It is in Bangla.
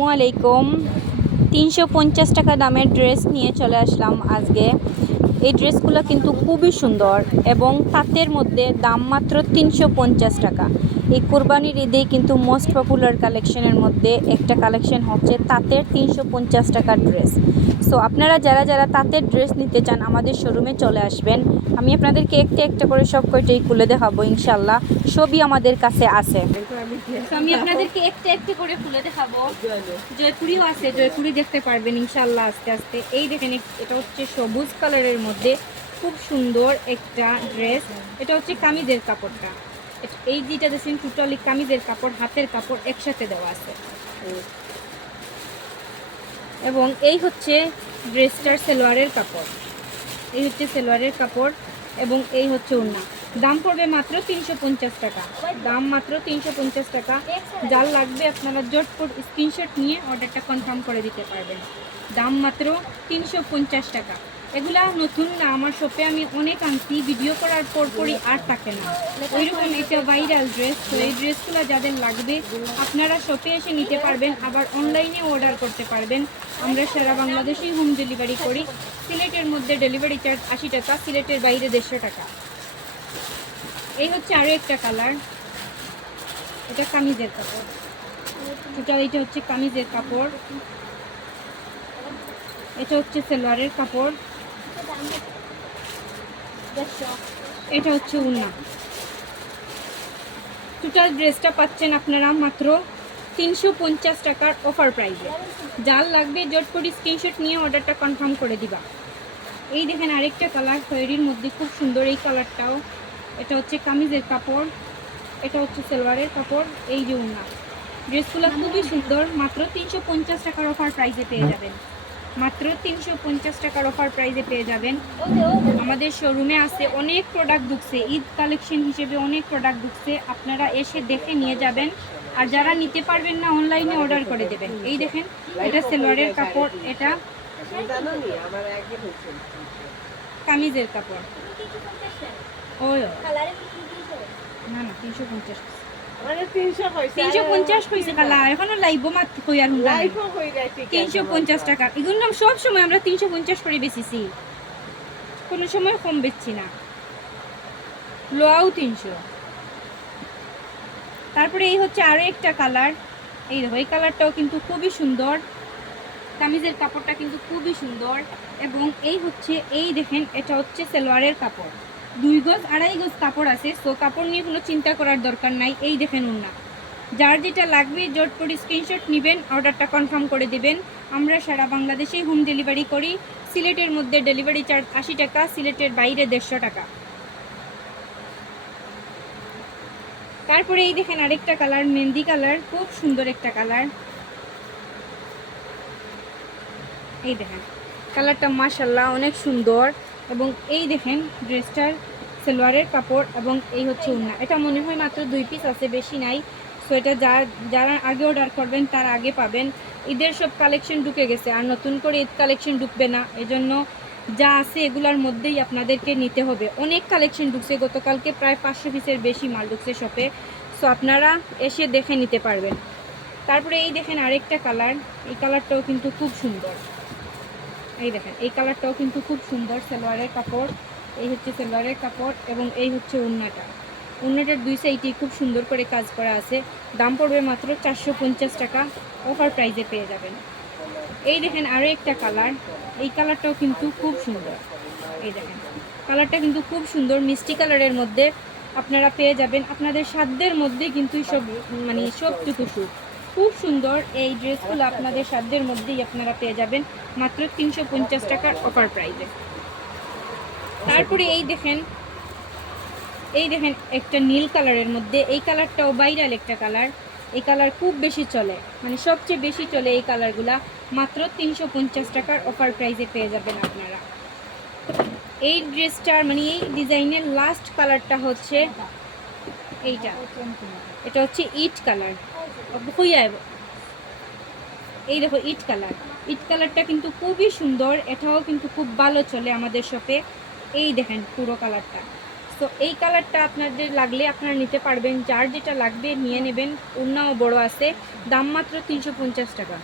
আসসালামু আলাইকুম। তিনশো পঞ্চাশ টাকা দামের ড্রেস নিয়ে চলে আসলাম আজকে। এই ড্রেসগুলো কিন্তু খুবই সুন্দর এবং তাঁতের মধ্যে দাম মাত্র তিনশো পঞ্চাশ টাকা। এই কোরবানির ঈদে কিন্তু মোস্ট পপুলার কালেকশনের মধ্যে একটা কালেকশন হচ্ছে তাঁতের তিনশো পঞ্চাশ টাকার ড্রেস। সো আপনারা যারা যারা তাঁতের ড্রেস নিতে চান, আমাদের শোরুমে চলে আসবেন। আমি আপনাদেরকে একটা একটা করে সব কয়টাই খুলে দেখাবো ইনশাল্লাহ সবই আমাদের কাছে আছে। আমি আপনাদেরকে একটা একটা করে খুলে দেখাবো। জয়পুরিও আছে, জয়পুরি দেখতে পারবেন ইনশাল্লাহ আস্তে আস্তে। এই দেখেন এটা হচ্ছে সবুজ কালারের মধ্যে খুব সুন্দর একটা ড্রেস এটা হচ্ছে কামিজের কাপড়টা। এই যেটা দেখছেন টোটালি কামিজের কাপড়, হাতের কাপড় একসাথে দেওয়া আছে। এবং এই হচ্ছে ড্রেসটার সেলোয়ারের কাপড়। এই হচ্ছে সেলোয়ারের কাপড় এবং এই হচ্ছে ওড়না। দাম পড়বে মাত্র তিনশো পঞ্চাশ টাকা। দাম মাত্র তিনশো পঞ্চাশ টাকা। যার লাগবে আপনারা জটপট স্ক্রিনশট নিয়ে অর্ডারটা কনফার্ম করে দিতে পারবেন। দাম মাত্র তিনশো পঞ্চাশ টাকা। এগুলা নতুন না, আমার শপে আমি অনেক আনছি ভিডিও করার পর পরই আর থাকে না। ওইরকম এটা ভাইরাল ড্রেস তো এই ড্রেসগুলো যাদের লাগবে, আপনারা শপে এসে নিতে পারবেন, আবার অনলাইনে অর্ডার করতে পারবেন। আমরা সারা বাংলাদেশেই হোম ডেলিভারি করি। সিলেটের মধ্যে ডেলিভারি চার্জ আশি টাকা, সিলেটের বাইরে দেড়শো টাকা। এই হচ্ছে আরও একটা কালার এটা কামিজের কাপড়। এটা হচ্ছে কামিজের কাপড়। এটা হচ্ছে সেলোয়ারের কাপড়। এটা হচ্ছে উন্না। টোটাল ড্রেসটা পাচ্ছেন আপনারা মাত্র তিনশো পঞ্চাশ টাকার অফার প্রাইসে যার লাগবে জটপটি স্ক্রিনশট নিয়ে অর্ডারটা কনফার্ম করে দিবা। এই দেখেন আরেকটা কালার খয়েরির মধ্যে খুব সুন্দর এই কালারটাও এটা হচ্ছে কামিজের কাপড়, এটা হচ্ছে সালোয়ারের কাপড়, এই যে উন্না। ড্রেসগুলো খুবই সুন্দর, মাত্র তিনশো পঞ্চাশ টাকার অফার প্রাইসে পেয়ে যাবেন। মাত্র তিনশো পঞ্চাশ টাকার অফার প্রাইসে পেয়ে যাবেন। আমাদের শোরুমে আছে অনেক প্রোডাক্ট ঢুকছে। ঈদ কালেকশন হিসেবে অনেক প্রোডাক্ট ঢুকছে। আপনারা এসে দেখে নিয়ে যাবেন। আর যারা নিতে পারবেন না অনলাইনে অর্ডার করে দেবেন। এই দেখেন, এটা সেলোয়ারের কাপড়, এটা কামিজের কাপড়। ও না না, তিনশো পঞ্চাশ। তিনশো পঞ্চাশ হয়েছে কালা এখনও লাইব মাত্র কই আর তিনশো পঞ্চাশ টাকা। এগুলো সব সময় আমরা তিনশো পঞ্চাশ করে বেচেছি। কোনো সময় কম বেচছি না। লোয়াও তিনশো। তারপরে এই হচ্ছে আরও একটা কালার। এই দেখো এই কালারটাও কিন্তু খুবই সুন্দর। কামিজের কাপড়টা কিন্তু খুবই সুন্দর। এবং এই হচ্ছে এই দেখেন এটা হচ্ছে সালোয়ারের কাপড়। দুই গজ, আড়াই গজ কাপড় আছে সো কাপড় নিয়ে কোনো চিন্তা করার দরকার নাই, এই দেখেন উন্না যার যেটা লাগবে জটপট স্ক্রিনশট নেবেন অর্ডারটা কনফার্ম করে দেবেন। আমরা সারা বাংলাদেশেই হোম ডেলিভারি করি, সিলেটের মধ্যে ডেলিভারি চার্জ আশি টাকা, সিলেটের বাইরে দেড়শো টাকা। তারপরে এই দেখেন আরেকটা কালার মেহেন্দি কালার খুব সুন্দর একটা কালার এই দেখেন কালারটা মাশাল্লাহ অনেক সুন্দর। এবং এই দেখেন ড্রেসটার সালোয়ারের কাপড় এবং এই হচ্ছে উন্না এটা মনে হয় মাত্র দুই পিস আছে, বেশি নাই। সো এটা যার যারা আগে অর্ডার করবেন, তার আগে পাবেন। ঈদের সব কালেকশন ঢুকে গেছে, আর নতুন করে ঈদ কালেকশন ঢুকবে না। এজন্য যা আছে এগুলোর মধ্যেই আপনাদেরকে নিতে হবে। অনেক কালেকশন ঢুকছে, গতকালকে প্রায় পাঁচশো পিসের বেশি মাল ঢুকছে শপে সো আপনারা এসে দেখে নিতে পারবেন। তারপরে এই দেখেন আরেকটা কালার এই কালারটাও কিন্তু খুব সুন্দর। এই দেখেন, এই কালারটাও কিন্তু খুব সুন্দর সালোয়ারের কাপড়। এই হচ্ছে সালোয়ারের কাপড় এবং এই হচ্ছে উন্নাটা। উন্নাটার দুই সাইডে খুব সুন্দর করে কাজ করা আছে। দাম পড়বে মাত্র চারশো পঞ্চাশ টাকা। অফার প্রাইসে পেয়ে যাবেন। এই দেখেন আরও একটা কালার। এই কালারটাও কিন্তু খুব সুন্দর। এই দেখেন, কালারটা কিন্তু খুব সুন্দর। মিষ্টি কালারের মধ্যে আপনারা পেয়ে যাবেন। আপনাদের সাধ্যের মধ্যে কিন্তু সব মানে সবটুকু সুখ। খুব সুন্দর এই ড্রেসগুলো আপনাদের সাধ্যের মধ্যেই আপনারা পেয়ে যাবেন। মাত্র তিনশো পঞ্চাশ টাকার অফার প্রাইসে তারপরে এই দেখেন এই দেখেন একটা নীল কালারের মধ্যে। এই কালারটাও ভাইরাল একটা কালার। এই কালার খুব বেশি চলে। মানে সবচেয়ে বেশি চলে এই কালারগুলা। মাত্র তিনশো পঞ্চাশ টাকার অফার প্রাইসে পেয়ে যাবেন আপনারা। এই ড্রেসটার মানে এই ডিজাইনের লাস্ট কালারটা হচ্ছে এইটা। এটা হচ্ছে ইট কালার। হইয়া এই দেখো, ইট কালার। ইট কালারটা কিন্তু খুবই সুন্দর, এটাও কিন্তু খুব ভালো চলে আমাদের শপে এই দেখেন পুরো কালারটা। তো এই কালারটা আপনাদের লাগলে আপনারা নিতে পারবেন। যার যেটা লাগবে নিয়ে নেবেন। অন্যও বড় আছে। দাম মাত্র তিনশো পঞ্চাশ টাকা।